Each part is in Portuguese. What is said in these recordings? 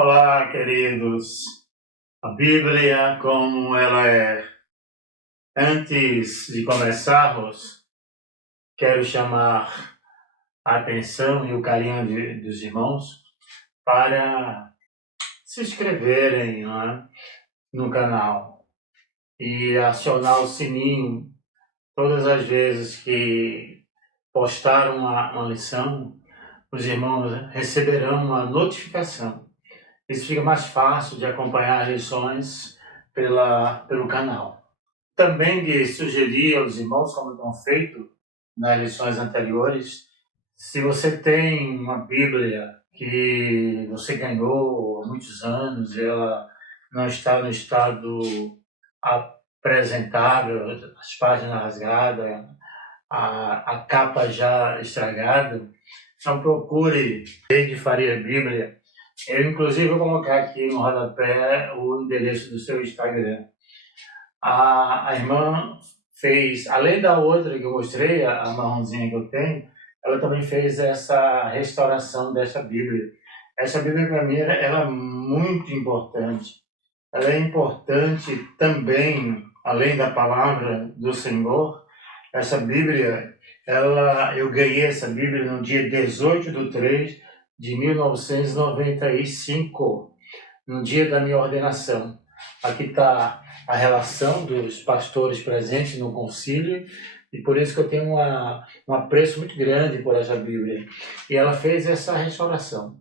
Olá, queridos. A Bíblia como ela é. Antes de começarmos, quero chamar a atenção e o carinho dos irmãos para se inscreverem, não é, no canal e acionar o sininho todas as vezes que postar uma lição, os irmãos receberão uma notificação. Isso fica mais fácil de acompanhar as lições pelo canal. Também de sugerir aos irmãos, como estão feito nas lições anteriores, se você tem uma Bíblia que você ganhou há muitos anos e ela não está no estado apresentável, as páginas rasgadas, a capa já estragada, então procure Rede Faria Bíblia. Eu, inclusive, vou colocar aqui no rodapé o endereço do seu Instagram. A irmã fez, além da outra que eu mostrei, a marronzinha que eu tenho, ela também fez essa restauração dessa Bíblia. Essa Bíblia, para mim, ela é muito importante. Ela é importante também, além da palavra do Senhor, essa Bíblia, eu ganhei essa Bíblia no dia 18 de 3 de 1995, no dia da minha ordenação. Aqui está a relação dos pastores presentes no concílio, e por isso que eu tenho um apreço muito grande por essa Bíblia. E ela fez essa restauração.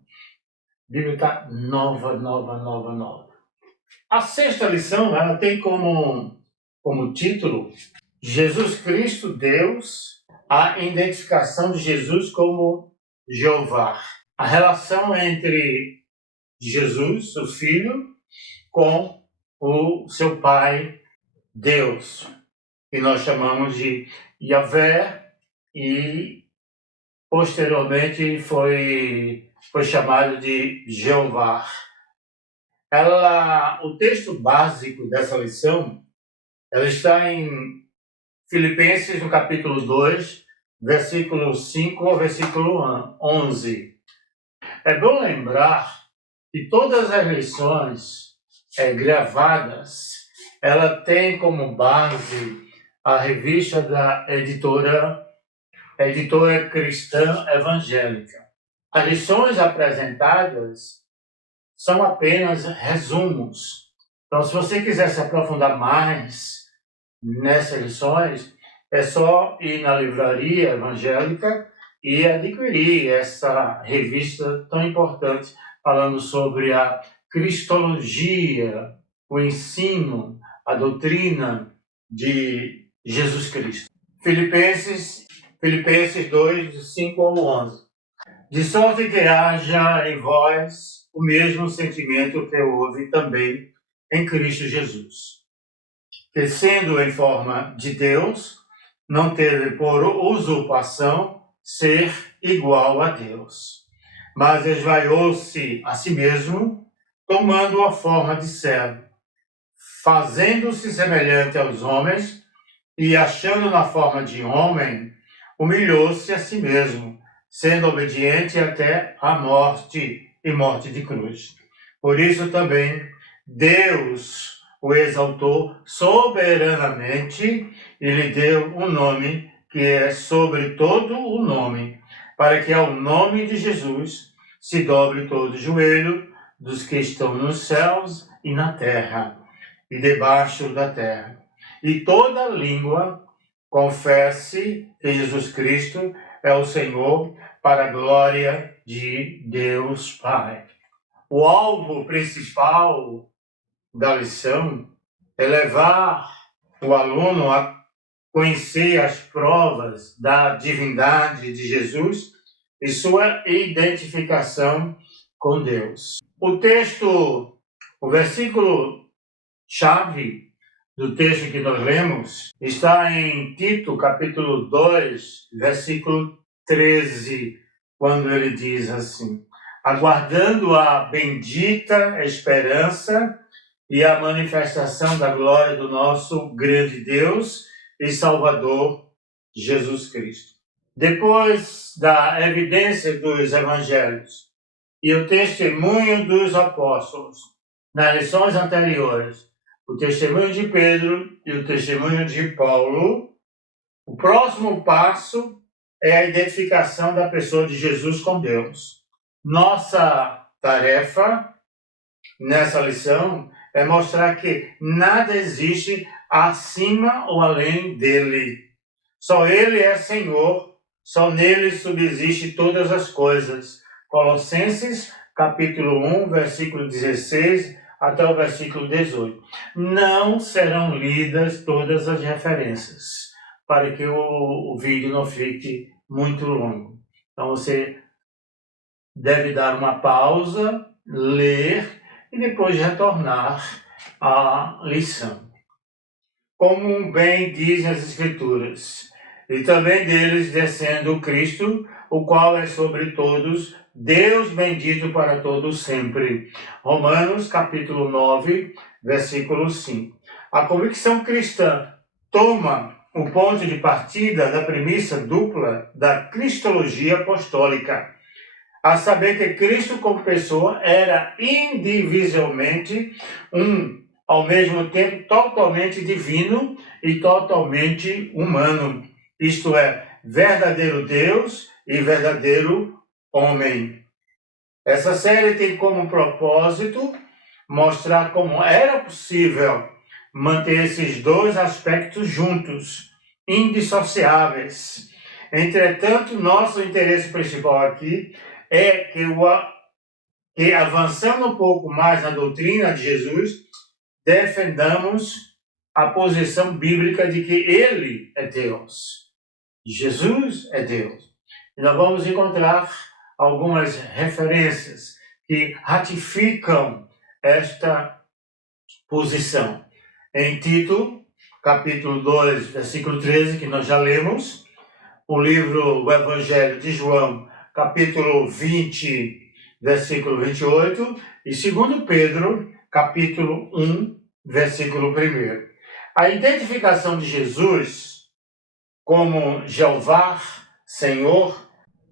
A Bíblia está nova, nova, nova, nova. A sexta lição, ela tem como título Jesus Cristo, Deus, a identificação de Jesus como Jeová. A relação entre Jesus, o Filho, com o seu Pai, Deus, que nós chamamos de Yahvé, e posteriormente foi chamado de Jeová. O texto básico dessa lição, ela está em Filipenses, no capítulo 2, versículo 5 ao versículo 11. É bom lembrar que todas as lições gravadas, ela tem como base a revista da editora Cristã Evangélica. As lições apresentadas são apenas resumos. Então, se você quiser se aprofundar mais nessas lições, é só ir na livraria evangélica e adquirir essa revista tão importante, falando sobre a cristologia, o ensino, a doutrina de Jesus Cristo. Filipenses 2, de 5 ao 11. De sorte que haja em vós o mesmo sentimento que houve também em Cristo Jesus, que, sendo em forma de Deus, não teve por usurpação ser igual a Deus, mas esvaiou-se a si mesmo, tomando a forma de servo, fazendo-se semelhante aos homens, e achando na forma de homem, humilhou-se a si mesmo, sendo obediente até a morte e morte de cruz. Por isso também Deus o exaltou soberanamente e lhe deu um nome que é sobre todo o nome, para que ao nome de Jesus se dobre todo o joelho dos que estão nos céus e na terra e debaixo da terra, e toda língua confesse que Jesus Cristo é o Senhor, para a glória de Deus Pai. O alvo principal da lição é levar o aluno a conhecer as provas da divindade de Jesus e sua identificação com Deus. O versículo-chave do texto que nós lemos está em Tito, capítulo 2, versículo 13, quando ele diz assim: aguardando a bendita esperança e a manifestação da glória do nosso grande Deus e Salvador, Jesus Cristo. Depois da evidência dos evangelhos e o testemunho dos apóstolos. Nas lições anteriores, o testemunho de Pedro e o testemunho de Paulo, o próximo passo é a identificação da pessoa de Jesus com Deus. Nossa tarefa nessa lição é mostrar que nada existe acima ou além dele. Só ele é Senhor, só nele subsiste todas as coisas. Colossenses, capítulo 1, versículo 16 até o versículo 18. Não serão lidas todas as referências, para que o vídeo não fique muito longo. Então você deve dar uma pausa, ler e depois retornar à lição. Como bem dizem as Escrituras, e também deles descendo o Cristo, o qual é sobre todos, Deus bendito para todos sempre. Romanos, capítulo 9, versículo 5. A convicção cristã toma o ponto de partida da premissa dupla da cristologia apostólica, a saber que Cristo como pessoa era indivisivelmente ao mesmo tempo totalmente divino e totalmente humano, isto é, verdadeiro Deus e verdadeiro homem. Essa série tem como propósito mostrar como era possível manter esses dois aspectos juntos, indissociáveis. Entretanto, nosso interesse principal aqui é que avançando um pouco mais na doutrina de Jesus, defendamos a posição bíblica de que ele é Deus. Jesus é Deus. E nós vamos encontrar algumas referências que ratificam esta posição. Em Tito, capítulo 2, versículo 13, que nós já lemos, o livro, o Evangelho de João, capítulo 20, versículo 28, e 2 Pedro, capítulo 1, versículo 1. A identificação de Jesus como Jeová, Senhor,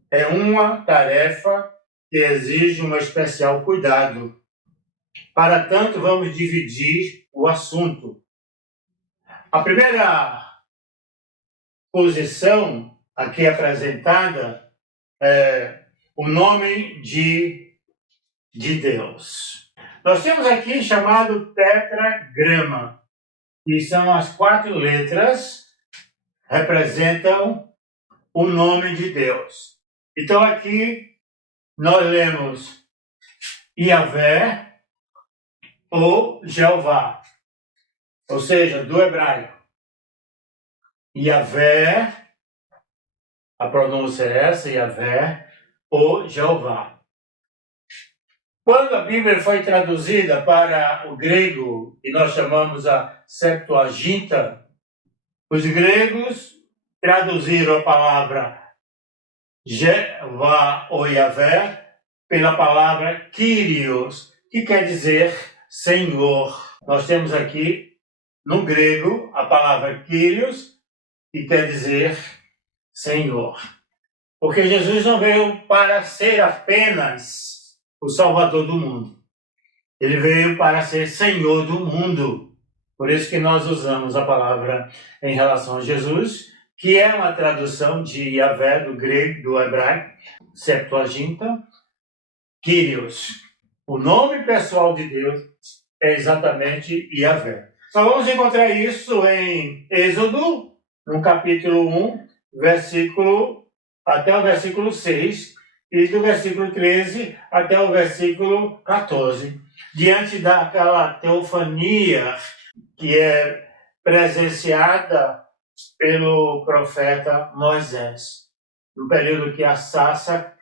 é uma tarefa que exige um especial cuidado. Para tanto, vamos dividir o assunto. A primeira posição aqui apresentada é o nome de Deus. Nós temos aqui chamado tetragrama, que são as 4 letras que representam o nome de Deus. Então aqui nós lemos Yahvé ou Jeová, ou seja, do hebraico. Yahvé, a pronúncia é essa, Yahvé ou Jeová. Quando a Bíblia foi traduzida para o grego, e nós chamamos a Septuaginta, os gregos traduziram a palavra Jeová ou Yahvé pela palavra Kyrios, que quer dizer Senhor. Nós temos aqui no grego a palavra Kyrios, que quer dizer Senhor. Porque Jesus não veio para ser apenas o Salvador do mundo. Ele veio para ser Senhor do mundo. Por isso que nós usamos a palavra em relação a Jesus, que é uma tradução de Yahvé, do grego, do hebraico, Septuaginta, Kyrios. O nome pessoal de Deus é exatamente Yahvé. Nós vamos encontrar isso em Êxodo, no capítulo 1, até o versículo 6, e do versículo 13 até o versículo 14. Diante daquela teofania que é presenciada pelo profeta Moisés, no período que a sarça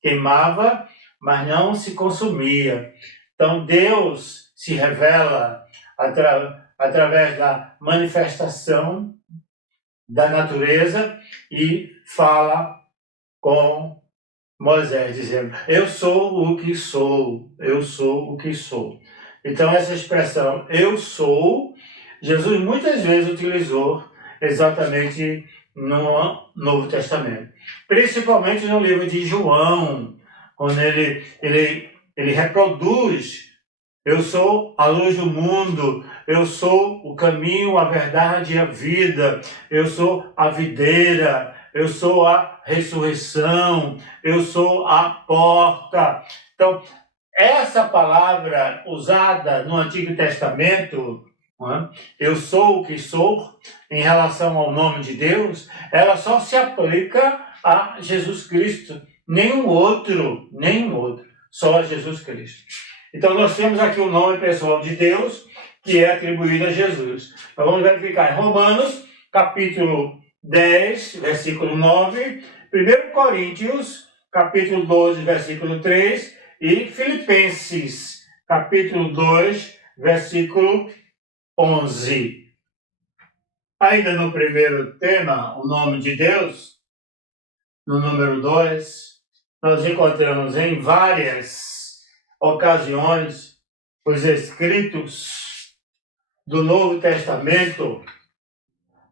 queimava, mas não se consumia. Então Deus se revela através da manifestação da natureza e fala com Moisés, dizendo: eu sou o que sou, eu sou o que sou. Então essa expressão, eu sou, Jesus muitas vezes utilizou exatamente no Novo Testamento. Principalmente no livro de João, quando ele reproduz: eu sou a luz do mundo, eu sou o caminho, a verdade e a vida, eu sou a videira, eu sou a ressurreição, eu sou a porta. Então, essa palavra usada no Antigo Testamento, eu sou o que sou, em relação ao nome de Deus, ela só se aplica a Jesus Cristo. Nenhum outro, só a Jesus Cristo. Então nós temos aqui o nome pessoal de Deus, que é atribuído a Jesus. Então vamos verificar em Romanos, capítulo 10, versículo 9, 1 Coríntios, capítulo 12, versículo 3, e Filipenses, capítulo 2, versículo 11. Ainda no primeiro tema, o nome de Deus, no número 2, nós encontramos em várias ocasiões os escritos do Novo Testamento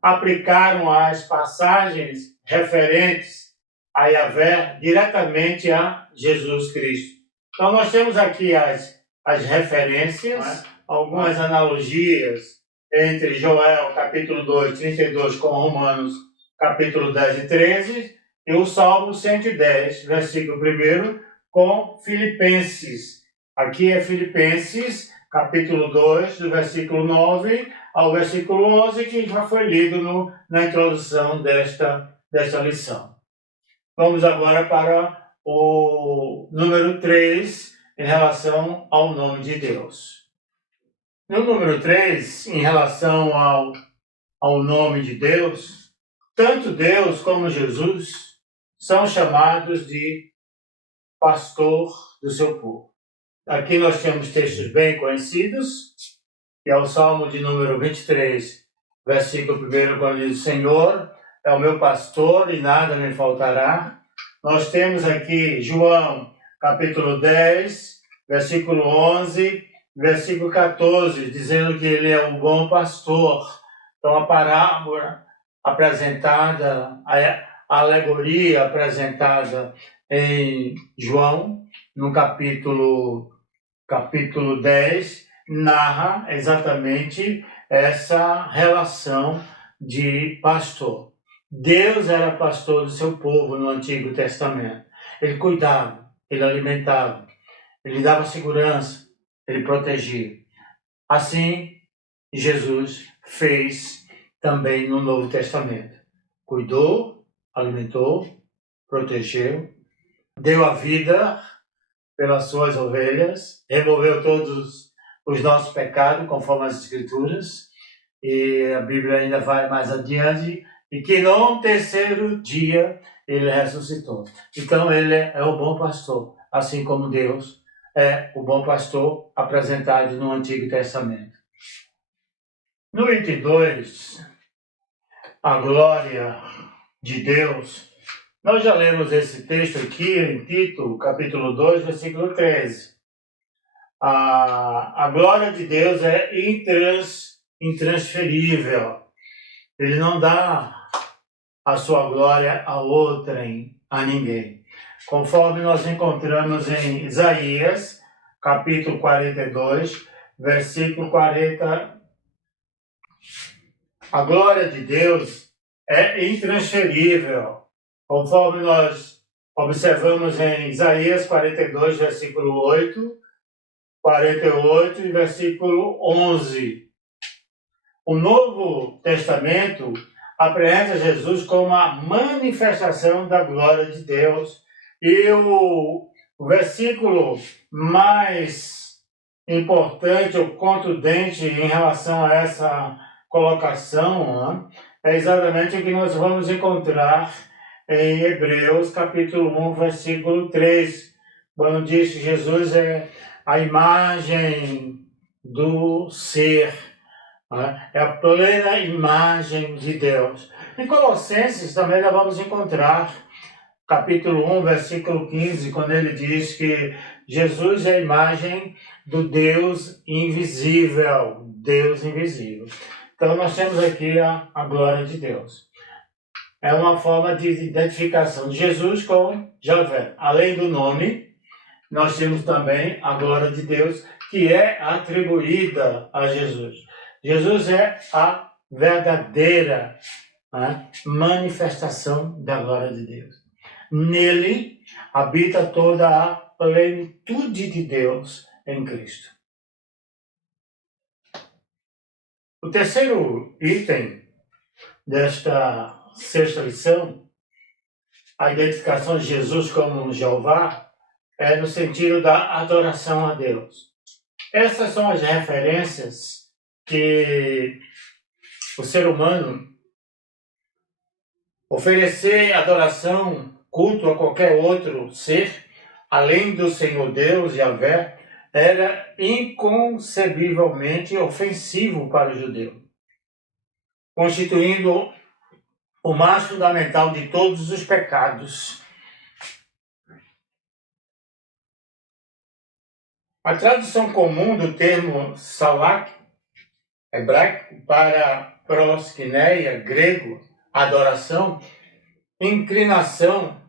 aplicaram as passagens referentes a Yahvé diretamente a Jesus Cristo. Então nós temos aqui as referências, algumas analogias entre Joel, capítulo 2, 32, com Romanos, capítulo 10 e 13, e o Salmo 110, versículo 1, com Filipenses. Aqui é Filipenses, capítulo 2, do versículo 9 ao versículo 11, que já foi lido na introdução desta lição. Vamos agora para o número 3, em relação ao nome de Deus. No número 3, em relação ao nome de Deus, tanto Deus como Jesus são chamados de pastor do seu povo. Aqui nós temos textos bem conhecidos, que é o Salmo de número 23, versículo 1, quando diz: o Senhor é o meu pastor e nada me faltará. Nós temos aqui João, capítulo 10, versículo 11, versículo 14, dizendo que ele é um bom pastor. Então a parábola apresentada, a alegoria apresentada em João, no capítulo 10, narra exatamente essa relação de pastor. Deus era pastor do seu povo no Antigo Testamento. Ele cuidava, ele alimentava, ele dava segurança, ele protegia. Assim, Jesus fez também no Novo Testamento. Cuidou, alimentou, protegeu, deu a vida pelas suas ovelhas, removeu todos os nossos pecados, conforme as Escrituras, e a Bíblia ainda vai mais adiante, e que no terceiro dia ele ressuscitou. Então ele é o bom pastor, assim como Deus é o bom pastor apresentado no Antigo Testamento. No item 2, a glória de Deus, nós já lemos esse texto aqui em Tito, capítulo 2, versículo 13. A glória de Deus é intransferível. Ele não dá a sua glória a outrem, a ninguém. Conforme nós encontramos em Isaías, capítulo 42, versículo 40. A glória de Deus é intransferível. Conforme nós observamos em Isaías 42, versículo 8, 48 e versículo 11. O Novo Testamento apresenta Jesus como a manifestação da glória de Deus. E o versículo mais importante ou contundente em relação a essa colocação é exatamente o que nós vamos encontrar em Hebreus, capítulo 1, versículo 3, quando diz que Jesus é a imagem do ser, é a plena imagem de Deus. Em Colossenses também nós vamos encontrar, capítulo 1, versículo 15, quando ele diz que Jesus é a imagem do Deus invisível, Deus invisível. Então nós temos aqui a glória de Deus. É uma forma de identificação de Jesus com Javé. Além do nome, nós temos também a glória de Deus, que é atribuída a Jesus. Jesus é a verdadeira, né, manifestação da glória de Deus. Nele habita toda a plenitude de Deus em Cristo. O terceiro item desta sexta lição, a identificação de Jesus como Jeová, é no sentido da adoração a Deus. Essas são as referências que o ser humano oferecer adoração, culto a qualquer outro ser, além do Senhor Deus, Yahvé, era inconcebivelmente ofensivo para o judeu, constituindo o mais fundamental de todos os pecados. A tradução comum do termo salak, hebraico, para proskineia, grego, adoração, inclinação,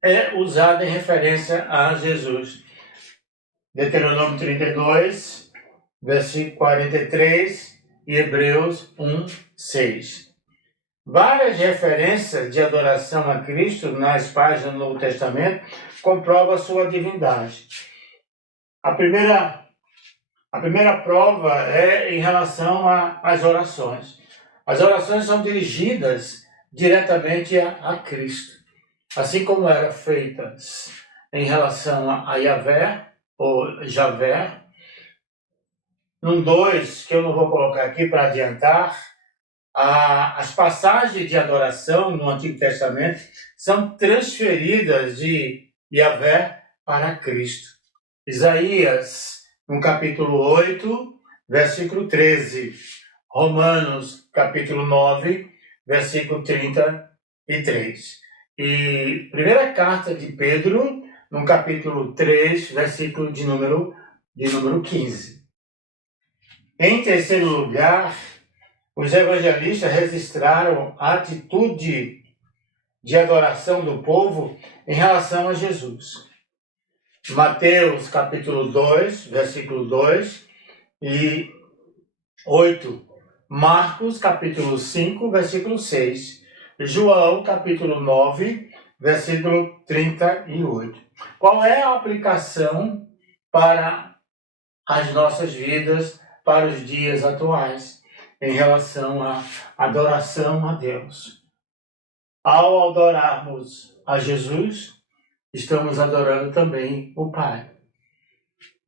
é usada em referência a Jesus. Deuteronômio 32, versículo 43 e Hebreus 1, 6. Várias referências de adoração a Cristo nas páginas do Novo Testamento comprovam a sua divindade. A primeira prova é em relação às orações. As orações são dirigidas diretamente a Cristo, assim como eram feitas em relação a Yahvé, ou Javé. No 2, que eu não vou colocar aqui para adiantar, as passagens de adoração no Antigo Testamento são transferidas de Yahvé para Cristo. Isaías, no capítulo 8, versículo 13. Romanos, capítulo 9, versículo 33. E primeira carta de Pedro, no capítulo 3, versículo de número 15. Em terceiro lugar, os evangelistas registraram a atitude de adoração do povo em relação a Jesus. Mateus, capítulo 2, versículo 2 e 8. Marcos, capítulo 5, versículo 6. João, capítulo 9, versículo 38. Qual é a aplicação para as nossas vidas, para os dias atuais, em relação à adoração a Deus? Ao adorarmos a Jesus, estamos adorando também o Pai,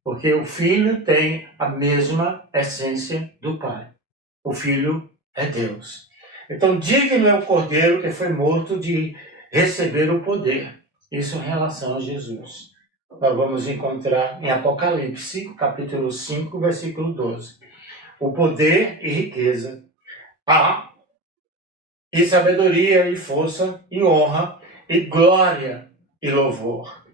porque o Filho tem a mesma essência do Pai. O Filho é Deus. Então, digno é o Cordeiro que foi morto de receber o poder. Isso em relação a Jesus. Nós vamos encontrar em Apocalipse, capítulo 5, versículo 12. O poder e riqueza, e sabedoria e força e honra e glória e louvor.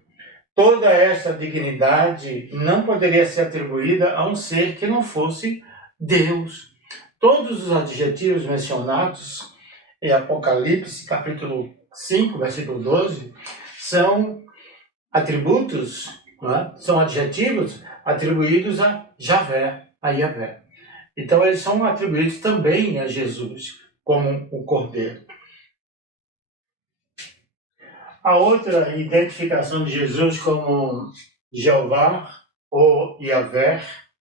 Toda esta dignidade não poderia ser atribuída a um ser que não fosse Deus. Todos os adjetivos mencionados em Apocalipse, capítulo 5, versículo 12, são atributos, são adjetivos atribuídos a Javé, a Yahvé. Então, eles são atribuídos também a Jesus, como o Cordeiro. A outra identificação de Jesus como Jeová ou Yahvé,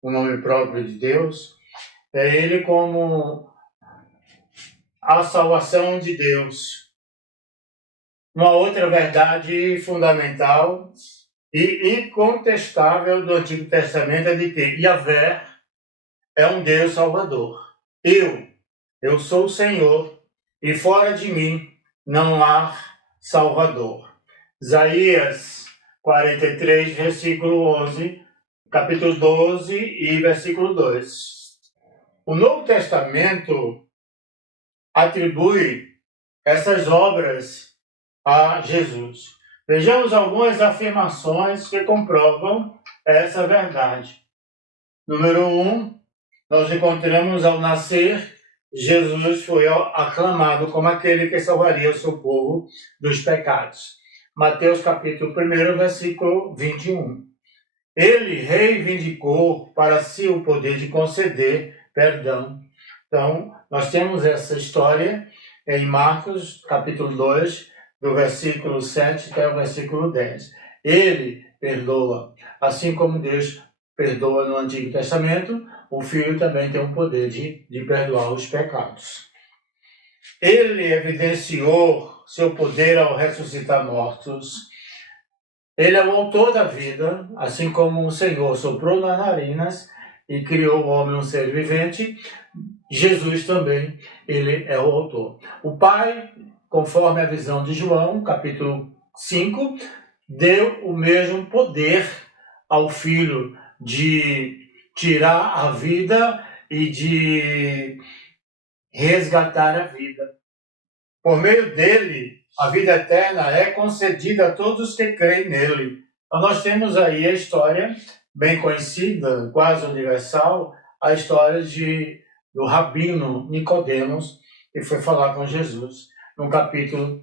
o nome próprio de Deus, é ele como a salvação de Deus. Uma outra verdade fundamental e incontestável do Antigo Testamento é de que Yahvé é um Deus salvador. Eu sou o Senhor, e fora de mim não há Salvador. Isaías 43, versículo 11, capítulo 12 e versículo 2. O Novo Testamento atribui essas obras a Jesus. Vejamos algumas afirmações que comprovam essa verdade. Número 1, nós encontramos ao nascer, Jesus foi aclamado como aquele que salvaria o seu povo dos pecados. Mateus capítulo 1, versículo 21. Ele reivindicou para si o poder de conceder perdão. Então, nós temos essa história em Marcos capítulo 2, do versículo 7 até o versículo 10. Ele perdoa, assim como Deus perdoa no Antigo Testamento, o Filho também tem o poder de perdoar os pecados. Ele evidenciou seu poder ao ressuscitar mortos. Ele é o autor da vida, assim como o Senhor soprou nas narinas e criou o homem um ser vivente, Jesus também, ele é o autor. O Pai, conforme a visão de João, capítulo 5, deu o mesmo poder ao Filho de tirar a vida e de resgatar a vida. Por meio dele, a vida eterna é concedida a todos que creem nele. Então, nós temos aí a história bem conhecida, quase universal, a história do rabino Nicodemos, que foi falar com Jesus, no capítulo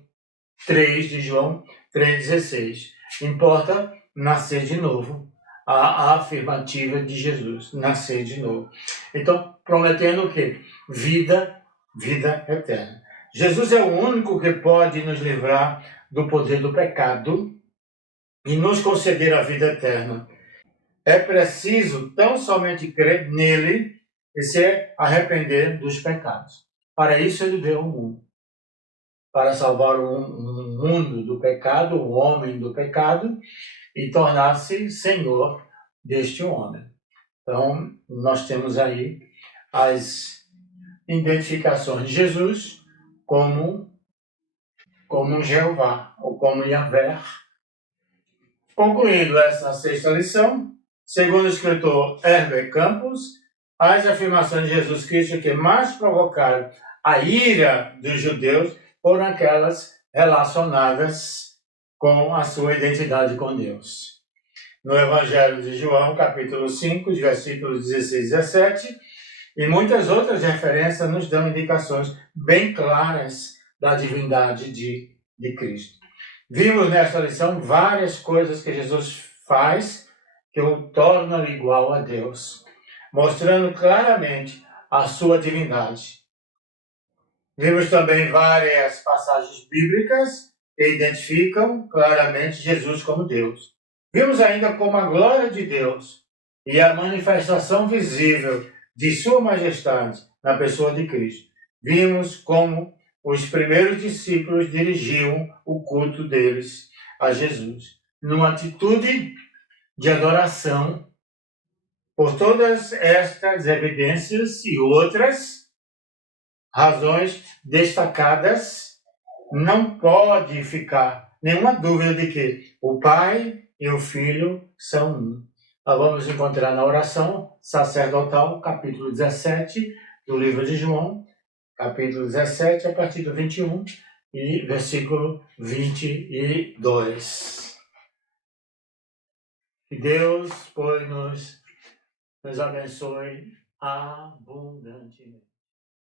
3 de João 3,16. Importa nascer de novo, a afirmativa de Jesus, nascer de novo. Então, prometendo o quê? Vida eterna. Jesus é o único que pode nos livrar do poder do pecado e nos conceder a vida eterna. É preciso tão somente crer nele e se arrepender dos pecados. Para isso ele veio ao mundo. Para salvar o mundo do pecado, o homem do pecado, e tornar-se senhor deste homem. Então, nós temos aí as identificações de Jesus como Jeová, ou como Yahvé. Concluindo essa sexta lição, segundo o escritor Herbert Campos, as afirmações de Jesus Cristo que mais provocaram a ira dos judeus foram aquelas relacionadas com a sua identidade com Deus. No Evangelho de João, capítulo 5, versículos 16 e 17, e muitas outras referências nos dão indicações bem claras da divindade de Cristo. Vimos nesta lição várias coisas que Jesus faz que o tornam igual a Deus, mostrando claramente a sua divindade. Vimos também várias passagens bíblicas que identificam claramente Jesus como Deus. Vimos ainda como a glória de Deus e a manifestação visível de sua majestade na pessoa de Cristo. Vimos como os primeiros discípulos dirigiam o culto deles a Jesus, numa atitude de adoração. Por todas estas evidências e outras razões destacadas, não pode ficar nenhuma dúvida de que o Pai e o Filho são um. Nós vamos encontrar na oração sacerdotal, capítulo 17 do livro de João, capítulo 17, a partir do 21 e versículo 22. Que Deus, pois, nos abençoe abundantemente.